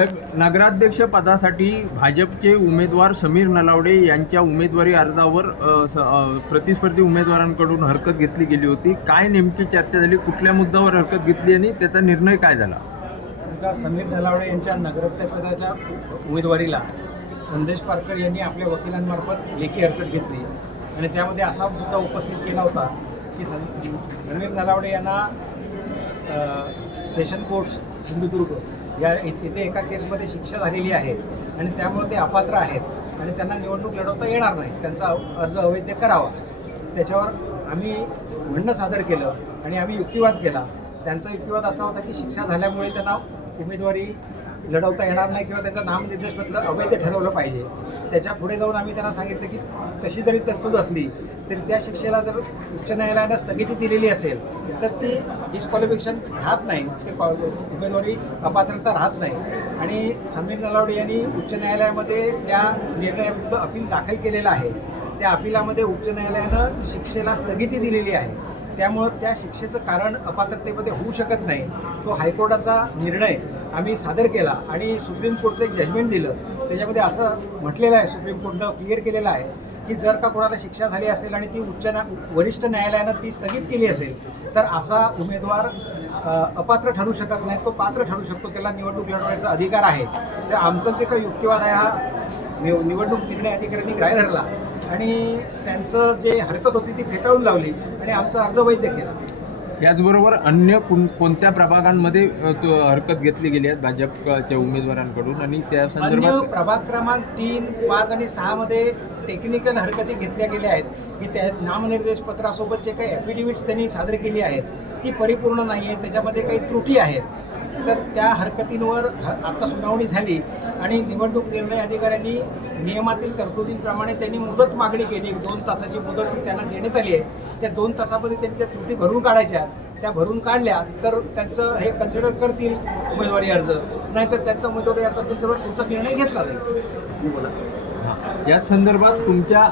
साहेब नगराध्यक्ष पदासाठी भाजपचे उमेदवार समीर नलावडे यांच्या उमेदवारी अर्जावर स- प्रतिस्पर्धी उमेदवारांकडून हरकत घेतली गेली होती. काय नेमकी चर्चा झाली? कुठल्या मुद्द्यावर हरकत घेतली आणि त्याचा निर्णय काय झाला? आता समीर नलावडे यांच्या नगराध्यक्षपदाच्या उमेदवारीला संदेश पारकर यांनी आपल्या वकिलांमार्फत लेखी हरकत घेतली. आणि त्यामध्ये असा मुद्दा उपस्थित केला होता की समीर नलावडे यांना सेशन कोर्ट्स सिंधुदुर्ग या इथे एका केसमध्ये शिक्षा झालेली आहे आणि त्यामुळे ते अपात्र आहेत आणि त्यांना निवडणूक लढवता येणार नाही. त्यांचा अर्ज अवैध करावा. त्याच्यावर आम्ही म्हणणं सादर केलं आणि आम्ही युक्तिवाद केला. त्यांचा युक्तिवाद असा होता की शिक्षा झाल्यामुळे त्यांना उमेदवारी लढवता येणार नाही किंवा त्याचं नामनिर्देशपत्र अवैध ठरवलं पाहिजे. त्याच्या पुढे जाऊन आम्ही त्यांना सांगितलं की तशी जरी तरतूद असली तरी त्या शिक्षेला जर उच्च न्यायालयानं स्थगिती दिलेली असेल तर ती डिस्क्वालिफिकेशन राहत नाही. ते उमेदवारी अपात्रता राहत नाही. आणि समीर नलावडे यांनी उच्च न्यायालयामध्ये त्या निर्णयाविरुद्ध अपील दाखल केलेलं आहे. त्या अपिलामध्ये उच्च न्यायालयानं शिक्षेला स्थगिती दिलेली आहे. त्यामुळं त्या शिक्षेचं कारण अपात्रतेमध्ये होऊ शकत नाही. तो हायकोर्टाचा निर्णय आम्ही सादर केला आणि सुप्रीम कोर्टचं एक जजमेंट दिलं. त्याच्यामध्ये असं म्हटलेलं आहे सुप्रीम कोर्टनं क्लिअर केलेलं आहे की जर का कोणाला शिक्षा झाली असेल आणि ती उच्च न्या वरिष्ठ न्यायालयानं ती स्थगित केली असेल तर असा उमेदवार अपात्र ठरू शकत नाही. तो पात्र ठरू शकतो. त्याला निवडणूक लढवण्याचा अधिकार आहे. तर आमचं जे काही युक्तिवाद आहे हा निव निवडणूक निर्णय अधिकाऱ्यांनी ग्राह्य धरला. आणि त्यांचं जे हरकत होती ती फेटाळून लावली आणि आमचा अर्ज वैध केला. याचबरोबर अन्य कोण कोणत्या प्रभागांमध्ये हरकत घेतली गेली आहेत भाजपच्या उमेदवारांकडून? आणि त्या संदर्भात प्रभाग क्रमांक तीन पाच आणि सहामध्ये टेक्निकल हरकती घेतल्या गेल्या आहेत. की त्या नामनिर्देश पत्रासोबत जे काही ॲफिडेविट्स त्यांनी सादर केली आहेत ती परिपूर्ण नाही आहेत. त्याच्यामध्ये काही त्रुटी आहेत. तर त्या हरकतींवर ह- आता सुनावणी झाली आणि निवडणूक निर्णय अधिकाऱ्यांनी नियमातील तरतुदींप्रमाणे त्यांनी मुदत मागणी केली. एक दोन तासाची मुदत त्यांना देण्यात आली आहे. त्या दोन तासामध्ये त्यांनी त्या त्रुटी भरून काढायच्या. त्या भरून काढल्या तर त्यांचं हे कन्सिडर करतील उमेदवारी अर्ज. नाहीतर त्यांचा उमेदवारी अर्ज असेल तर पुढचा निर्णय घेतला जाईल. या संदर्भात तुमच्या